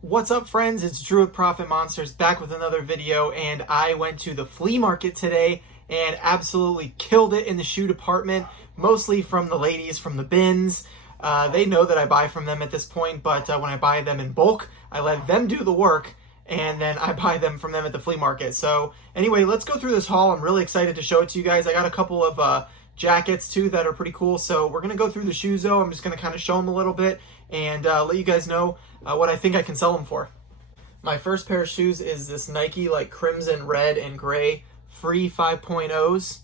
What's up, friends? It's Drew with Profit Monsters back with another video, and I went to the flea market today and absolutely killed it in the shoe department, mostly from the ladies from the bins. They know that I buy from them at this point, but when I buy them in bulk, I let them do the work, and then I buy them from them at the flea market. So anyway, let's go through this haul. I'm really excited to show it to you guys. I got a couple of jackets too that are pretty cool. So we're going to go through the shoes though. I'm just going to kind of show them a little bit and let you guys know what I think I can sell them for. My first pair of shoes is this Nike like crimson, red, and gray Free 5.0s.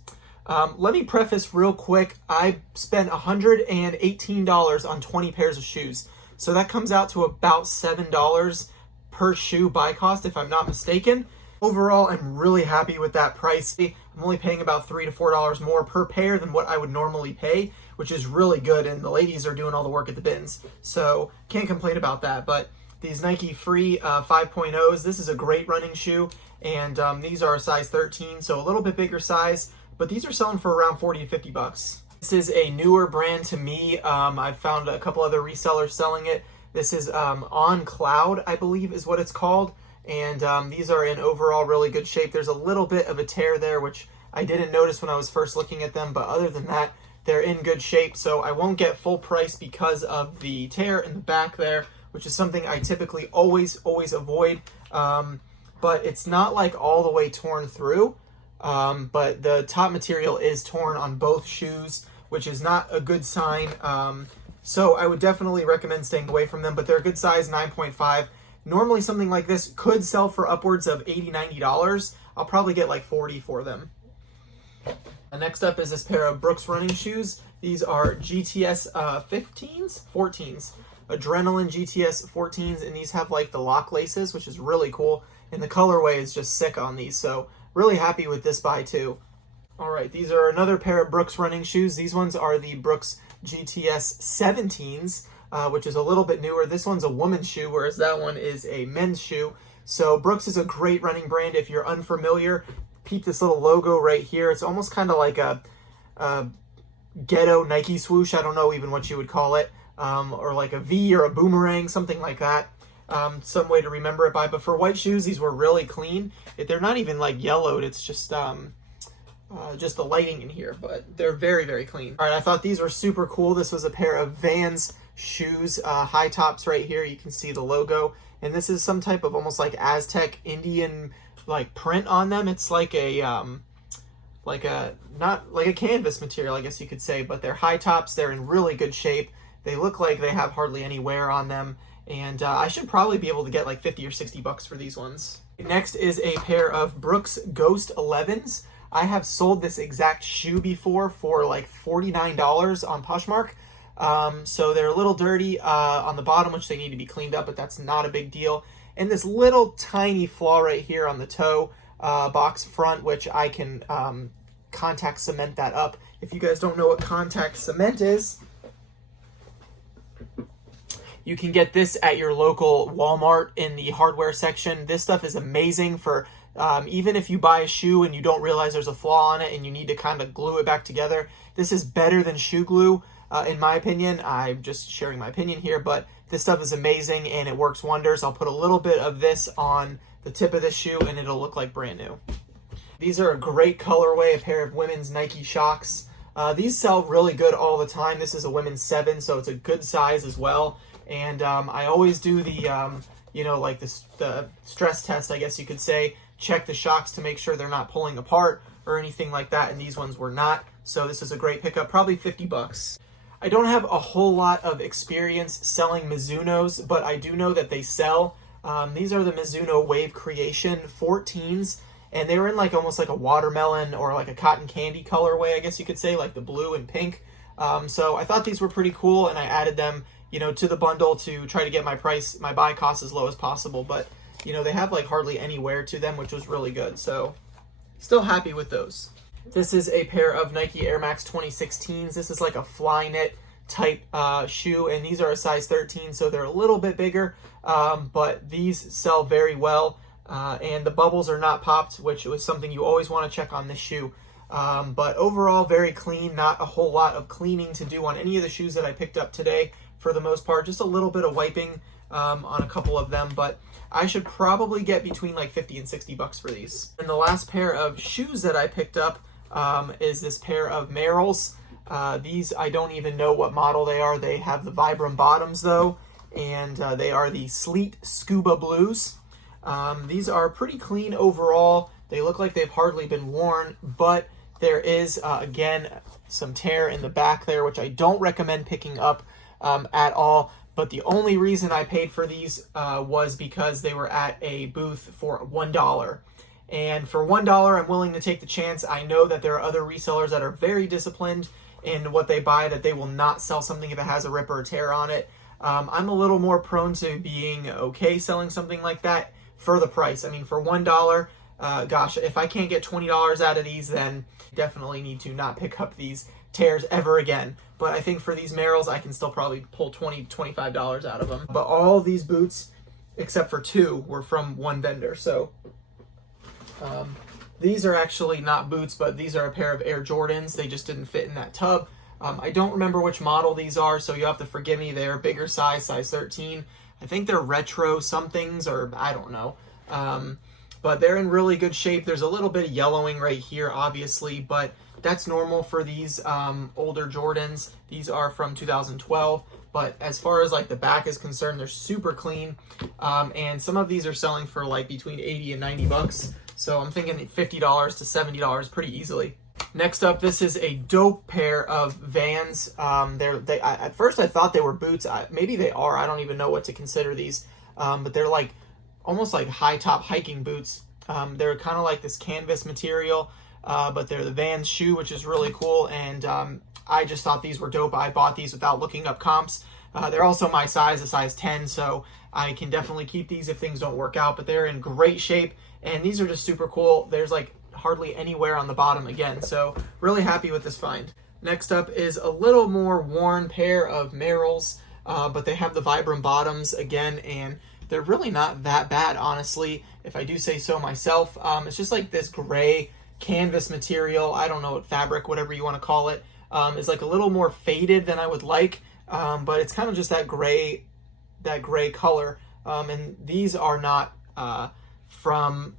Let me preface real quick. I spent $118 on 20 pairs of shoes. So that comes out to about $7 per shoe buy cost, if I'm not mistaken. Overall, I'm really happy with that price. I'm only paying about $3 to $4 more per pair than what I would normally pay, which is really good, and the ladies are doing all the work at the bins, so can't complain about that. But these Nike Free 5.0s, this is a great running shoe, and these are a size 13, so a little bit bigger size, but these are selling for around 40 to 50 bucks. This is a newer brand to me. I've found a couple other resellers selling it. This is On Cloud, I believe is what it's called. And these are in overall really good shape. There's a little bit of a tear there, which I didn't notice when I was first looking at them, but other than that, they're in good shape. So I won't get full price because of the tear in the back there, which is something I typically always avoid. But it's not like all the way torn through, but the top material is torn on both shoes, which is not a good sign. So I would definitely recommend staying away from them, but they're a good size, 9.5. Normally something like this could sell for upwards of $80, $90. I'll probably get like 40 for them. Next up is this pair of Brooks running shoes. These are GTS 14s, Adrenaline GTS 14s, and these have like the lock laces, which is really cool. And the colorway is just sick on these, so really happy with this buy too. All right, these are another pair of Brooks running shoes. These ones are the Brooks GTS 17s. Which is a little bit newer. This one's a woman's shoe, whereas that one is a men's shoe. So Brooks is a great running brand. If you're unfamiliar, peep this little logo right here. It's almost kind of like a ghetto Nike swoosh. I don't know even what you would call it. Or like a V or a boomerang, something like that. Some way to remember it by. But for white shoes, these were really clean. They're not even like yellowed. It's just the lighting in here, but they're very, very clean. All right, I thought these were super cool. This was a pair of Vans shoes, high tops right here. You can see the logo, and this is some type of almost like Aztec Indian like print on them. It's like a not like a canvas material, I guess you could say, but they're high tops. They're in really good shape. They look like they have hardly any wear on them, and I should probably be able to get like 50 or 60 bucks for these ones. Next is a pair of Brooks Ghost 11s. I have sold this exact shoe before for like $49 on Poshmark. So they're a little dirty on the bottom, which they need to be cleaned up, but that's not a big deal. And this little tiny flaw right here on the toe box front, which I can contact cement that up. If you guys don't know what contact cement is, you can get this at your local Walmart in the hardware section. This stuff is amazing for even if you buy a shoe and you don't realize there's a flaw on it and you need to kind of glue it back together. This is better than shoe glue, in my opinion. I'm just sharing my opinion here, but this stuff is amazing and it works wonders. I'll put a little bit of this on the tip of this shoe and it'll look like brand new. These are a great colorway, a pair of women's Nike Shocks. These sell really good all the time. This is a women's 7, so it's a good size as well. And I always do the, like the stress test, I guess you could say. Check the shocks to make sure they're not pulling apart or anything like that, and these ones were not. So this is a great pickup, probably 50 bucks. I don't have a whole lot of experience selling Mizunos, but I do know that they sell. These are the Mizuno Wave Creation 14s, and they were in like almost like a watermelon or like a cotton candy colorway, I guess you could say, like the blue and pink. So I thought these were pretty cool, and I added them, to the bundle to try to get my buy cost as low as possible. But they have like hardly any wear to them, which was really good. So still happy with those. This is a pair of Nike Air Max 2016s. This is like a fly knit type shoe, and these are a size 13, so they're a little bit bigger, but these sell very well, and the bubbles are not popped, which was something you always want to check on this shoe. But overall, very clean. Not a whole lot of cleaning to do on any of the shoes that I picked up today. For the most part, just a little bit of wiping on a couple of them, but I should probably get between like 50 and 60 bucks for these. And the last pair of shoes that I picked up is this pair of Merrells. These, I don't even know what model they are. They have the Vibram bottoms though, and they are the Sleet Scuba Blues. These are pretty clean overall. They look like they've hardly been worn, but there is, again, some tear in the back there, which I don't recommend picking up at all. But the only reason I paid for these was because they were at a booth for $1. And for $1, I'm willing to take the chance. I know that there are other resellers that are very disciplined in what they buy, that they will not sell something if it has a rip or a tear on it. I'm a little more prone to being okay selling something like that for the price. I mean, for $1, gosh, if I can't get $20 out of these, then definitely need to not pick up these tears ever again. But I think for these Merrells, I can still probably pull $20, $25 out of them. But all these boots, except for two, were from one vendor. So these are actually not boots, but these are a pair of Air Jordans. They just didn't fit in that tub. I don't remember which model these are, so you have to forgive me. They're bigger size 13. I think they're retro somethings, or I don't know. But they're in really good shape. There's a little bit of yellowing right here, obviously, but that's normal for these older Jordans. These are from 2012, but as far as like the back is concerned, they're super clean. And some of these are selling for like between 80 and 90 bucks. So I'm thinking $50 to $70 pretty easily. Next up, this is a dope pair of Vans. At first I thought they were boots. Maybe they are. I don't even know what to consider these. But they're like almost like high top hiking boots. They're kind of like this canvas material, but they're the Vans shoe, which is really cool. And I just thought these were dope. I bought these without looking up comps. They're also my size, a size 10, so I can definitely keep these if things don't work out, but they're in great shape. And these are just super cool. There's like hardly any wear on the bottom again, so really happy with this find. Next up is a little more worn pair of Merrells, but they have the Vibram bottoms again, and they're really not that bad, honestly, if I do say so myself. It's just like this gray canvas material. I don't know what fabric, whatever you want to call it. Is like a little more faded than I would like, but it's kind of just that gray color. And these are not from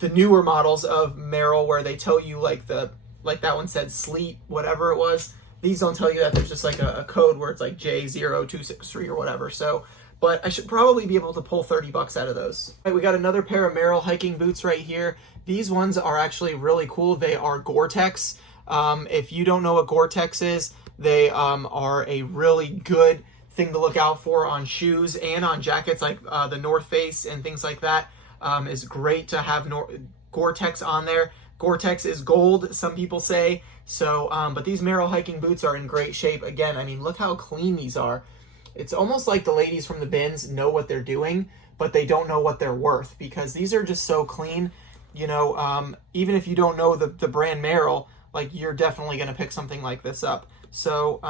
the newer models of Merrell where they tell you like that one said Sleet, whatever it was. These don't tell you that. There's just like a code where it's like J0263 or whatever. So, but I should probably be able to pull 30 bucks out of those. All right, we got another pair of Merrell hiking boots right here. These ones are actually really cool. They are Gore-Tex. If you don't know what Gore-Tex is, they are a really good thing to look out for on shoes and on jackets, like the North Face and things like that. Is great to have Gore-Tex on there. Gore-Tex is gold, some people say. So, but these Merrell hiking boots are in great shape. Again, I mean, look how clean these are. It's almost like the ladies from the bins know what they're doing, but they don't know what they're worth, because these are just so clean. You know, even if you don't know the brand Merrell, like, you're definitely going to pick something like this up. So,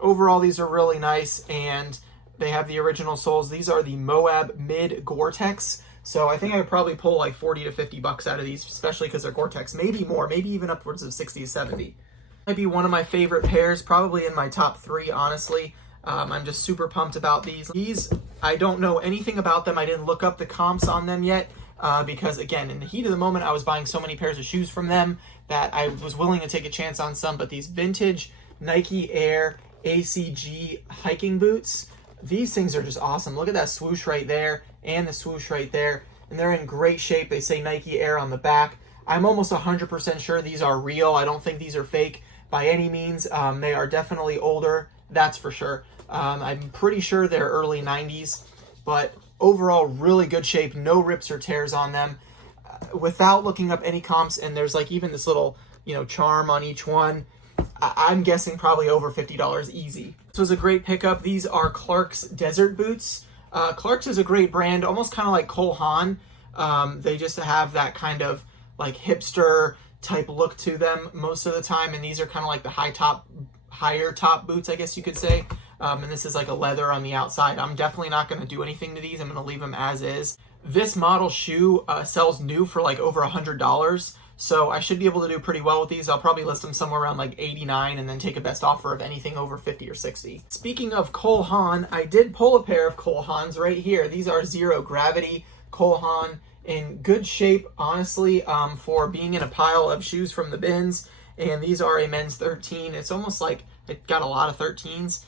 overall, these are really nice, and they have the original soles. These are the Moab Mid Gore-Tex. So I think I would probably pull like 40 to 50 bucks out of these, especially because they're Gore-Tex. Maybe more, maybe even upwards of 60 to 70. Might be one of my favorite pairs, probably in my top 3, honestly. I'm just super pumped about these. These, I don't know anything about them. I didn't look up the comps on them yet, because again, in the heat of the moment, I was buying so many pairs of shoes from them that I was willing to take a chance on some. But these vintage Nike Air ACG hiking boots, these things are just awesome. Look at that swoosh right there and the swoosh right there. And they're in great shape. They say Nike Air on the back. I'm almost 100% sure these are real. I don't think these are fake by any means. They are definitely older, that's for sure. I'm pretty sure they're early 90s, but overall really good shape. No rips or tears on them. Without looking up any comps, and there's like even this little, charm on each one. I'm guessing probably over $50 easy. This was a great pickup. These are Clark's Desert Boots. Clark's is a great brand, almost kind of like Cole Haan. They just have that kind of like hipster type look to them most of the time, and these are kind of like the higher top boots, I guess you could say. And this is like a leather on the outside. I'm definitely not going to do anything to these. I'm going to leave them as is. This model shoe sells new for like over $100. So I should be able to do pretty well with these. I'll probably list them somewhere around like 89 and then take a best offer of anything over 50 or 60. Speaking of Cole Haan, I did pull a pair of Cole Haans right here. These are zero gravity Cole Haan, in good shape, honestly, for being in a pile of shoes from the bins. And these are a men's 13. It's almost like it got a lot of 13s,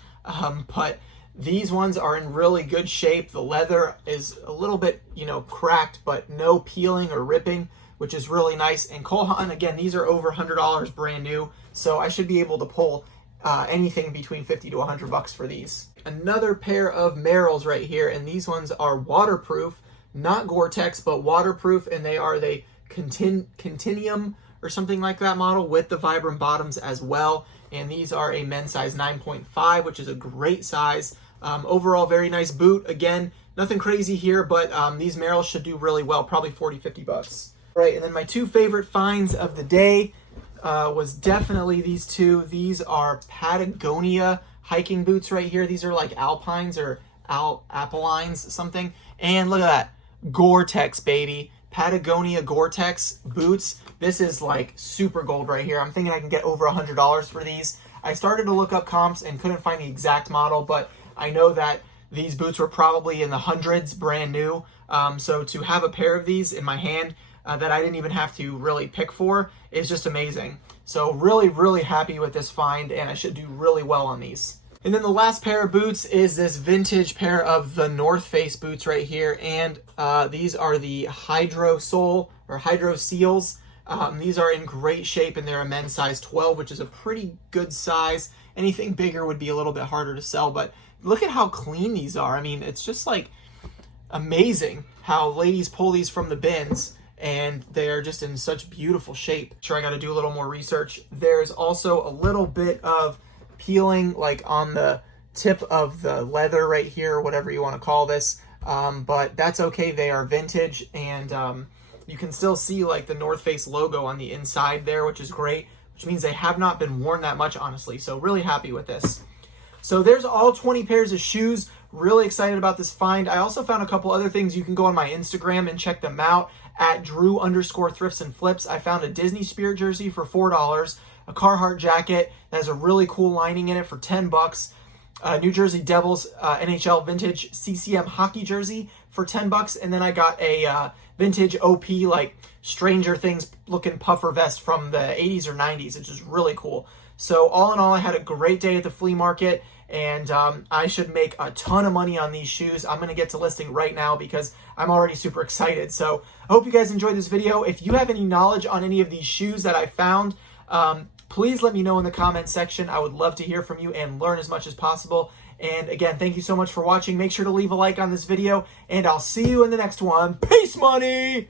but these ones are in really good shape. The leather is a little bit, cracked, but no peeling or ripping, which is really nice. And Cole Haan, again, these are over $100 brand new, so I should be able to pull anything between 50 to 100 bucks for these. Another pair of Merrells right here, and these ones are waterproof, not Gore-Tex, but waterproof, and they are the Continuum or something like that model with the Vibram bottoms as well. And these are a men's size 9.5, which is a great size. Overall, very nice boot. Again, nothing crazy here, but these Merrells should do really well, probably 40, 50 bucks. Right, and then my two favorite finds of the day was definitely these two. These are Patagonia hiking boots right here. These are like Alpines or Apolines, something. And look at that, Gore-Tex, baby. Patagonia Gore-Tex boots. This is like super gold right here. I'm thinking I can get over $100 for these. I started to look up comps and couldn't find the exact model, but I know that these boots were probably in the hundreds brand new. So to have a pair of these in my hand that I didn't even have to really pick for is just amazing. So really, really happy with this find, and I should do really well on these. And then the last pair of boots is this vintage pair of the North Face boots right here. And these are the Hydro Sole or Hydro Seals. These are in great shape, and they're a men's size 12, which is a pretty good size. Anything bigger would be a little bit harder to sell, but look at how clean these are. I mean, it's just like amazing how ladies pull these from the bins, and they're just in such beautiful shape. Sure, I got to do a little more research. There's also a little bit of peeling like on the tip of the leather right here, or whatever you want to call this, but that's okay. They are vintage, and you can still see like the North Face logo on the inside there, which is great, which means they have not been worn that much, honestly. So really happy with this. So there's all 20 pairs of shoes. Really excited about this find. I also found a couple other things. You can go on my Instagram and check them out at Drew_thrifts and flips. I found a Disney Spirit jersey for $4, a Carhartt jacket that has a really cool lining in it for 10 bucks, a New Jersey Devils NHL vintage CCM hockey jersey for 10 bucks, and then I got a vintage OP like Stranger Things looking puffer vest from the 80s or 90s, which is really cool. So all in all, I had a great day at the flea market, and I should make a ton of money on these shoes. I'm going to get to listing right now because I'm already super excited. So I hope you guys enjoyed this video. If you have any knowledge on any of these shoes that I found, please let me know in the comment section. I would love to hear from you and learn as much as possible. And again, thank you so much for watching. Make sure to leave a like on this video, and I'll see you in the next one. Peace, money!